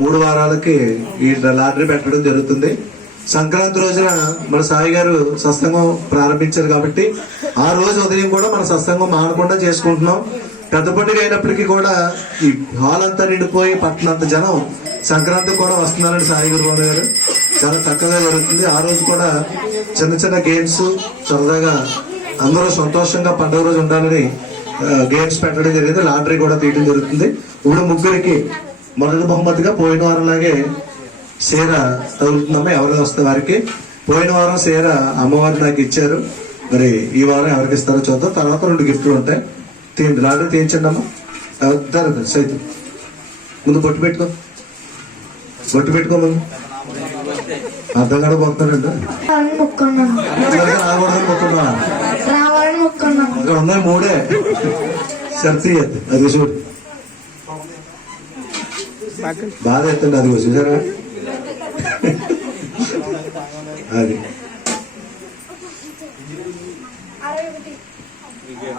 మూడు వారాలకి ఈ లాటరీ పెట్టడం జరుగుతుంది. సంక్రాంతి రోజున మన సాయి గారు సత్సంగం ప్రారంభించారు కాబట్టి ఆ రోజు ఉదయం కూడా మన సత్సంగం మానకుండా చేసుకుంటున్నాం. పెద్ద పండుగ అయినప్పటికీ కూడా ఈ హాల్ అంతా నిండిపోయి పట్టినంత జనం సంక్రాంతి కూడా వస్తున్నారని సాయి గురువాడు గారు. చాలా చక్కగా జరుగుతుంది. ఆ రోజు కూడా చిన్న చిన్న గేమ్స్ సరదాగా అందరూ సంతోషంగా పండుగ రోజు ఉండాలని గేమ్స్ పెట్టడం జరిగింది. లాటరీ కూడా తీయడం జరుగుతుంది. ఇప్పుడు ముగ్గురికి మొదటి బహుమతిగా పోయిన వారంలాగే సీర తగులుతుందమ్మా ఎవరు వస్తే వారికి. పోయిన వారం సీర అమ్మవారు నాకు ఇచ్చారు. మరి ఈ వారం ఎవరికి ఇస్తారో చూద్దాం. తర్వాత రెండు గిఫ్ట్లు ఉంటాయి. తీయండి. లాటరీ తీయించండి అమ్మా అవుతారు సైతం. ముందు బొట్టు పెట్టుకో. బొట్టు పెట్టుకో ముందు. అర్థం కూడా పోతున్నాడు రాకూడదని అక్కడ ఉన్నాయి మూడే. సర్తి అది చూడు. బాగా ఎత్తండి అది చూసారా? అది.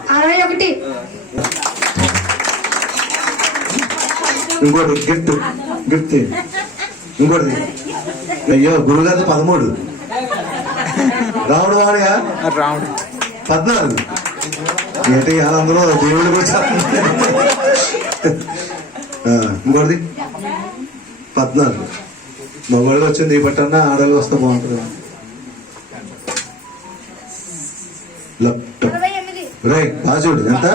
అరవై ఒకటి. ఇంకోటి గిఫ్ట్ గిఫ్ట్. ఇంకోటి. అయ్యో గురుగారు పదమూడు. రాముడు వాడిగా రౌండ్ పద్నాలుగు. ఏంటి అందరూ కూడా చెప్తున్నారు. ఆ, ఇంకోటిది. పద్నాలుగు. మగవాళ్ళు వచ్చింది ఈ పట్టన్నా ఆడవాళ్ళు వస్తే బాగుంటుంది? రే రాజుడు ఎంత?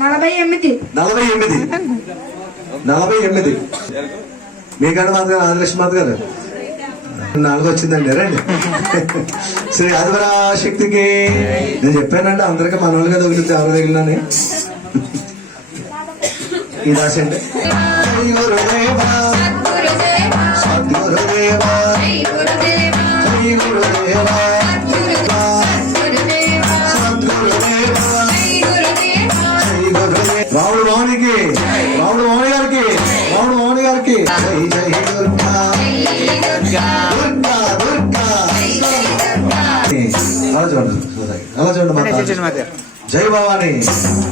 నలభై ఎనిమిది. నలభై ఎనిమిది. నలభై ఎనిమిది. మీకంటే మాత గారు ఆదిలక్ష్మి మాత గారు నాలుగు వచ్చిందండి రండి. శ్రీ ఆదివరా శక్తికి. నేను చెప్పానండి అందరికీ మనోళ్ళుగా తగిలితే ఎవరు తగిలినని ఈ రాసండి గురుదేవా జై గురుదేవా రాముడు మౌనికి రాముడు మౌని గారికి రాముడు మౌని గారికి. జై జై దుర్గా. దుర్గా. దుర్గా అలా చూడండి అలా చూడండి చిన్న మాత మధ్య జై భవాని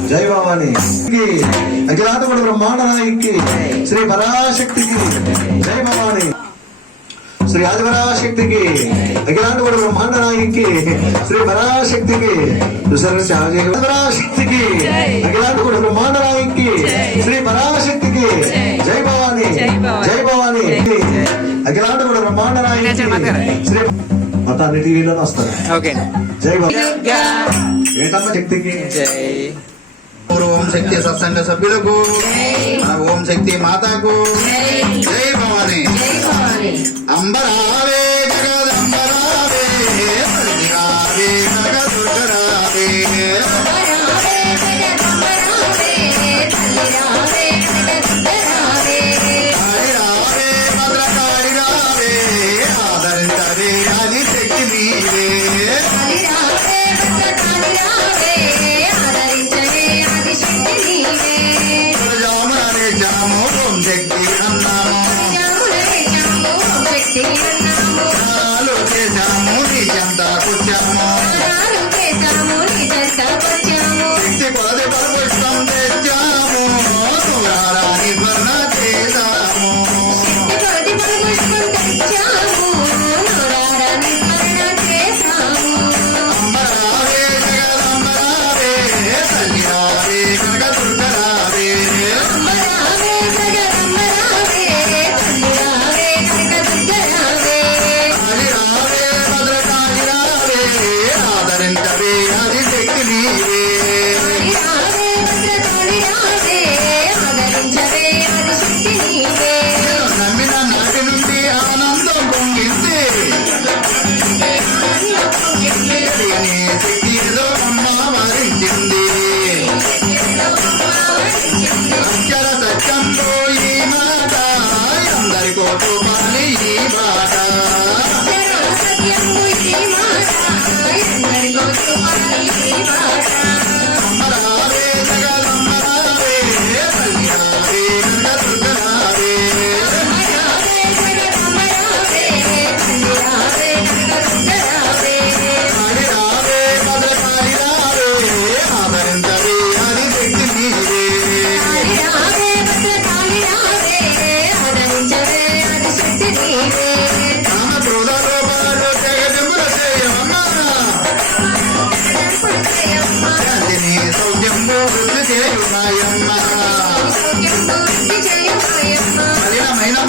జై భవాని. అఖిలాటకుడు బ్రహ్మాండ నాయకి శ్రీ పరాశక్తికి జై భవాని. శ్రీ ఆదిపరాశక్తికి అఖిలాటకుడు బ్రహ్మాండ నాయకి శ్రీ పరాశక్తికి పరాశక్తికి అఖిలాటకుడు బ్రహ్మాండ నాయకి శ్రీ పరాశక్తికి జై భవాని జై భవాని. అఖిలాటకుడు బ్రహ్మాండ నాయకి శ్రీ అన్ని టీవీలోనే వస్తారు జై భవాని. ఏంటమ్మా శక్తికి. జై. ఓం శక్తి సత్సంగ సభ్యులకు ఓం శక్తి మాతాకు జై భవాని. अंबर आवे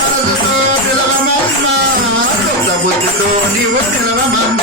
మలినమైన మనసుతో పిలవమమ్మ దుఃఖ బుద్ధితో నీవు నిలవమమ్మ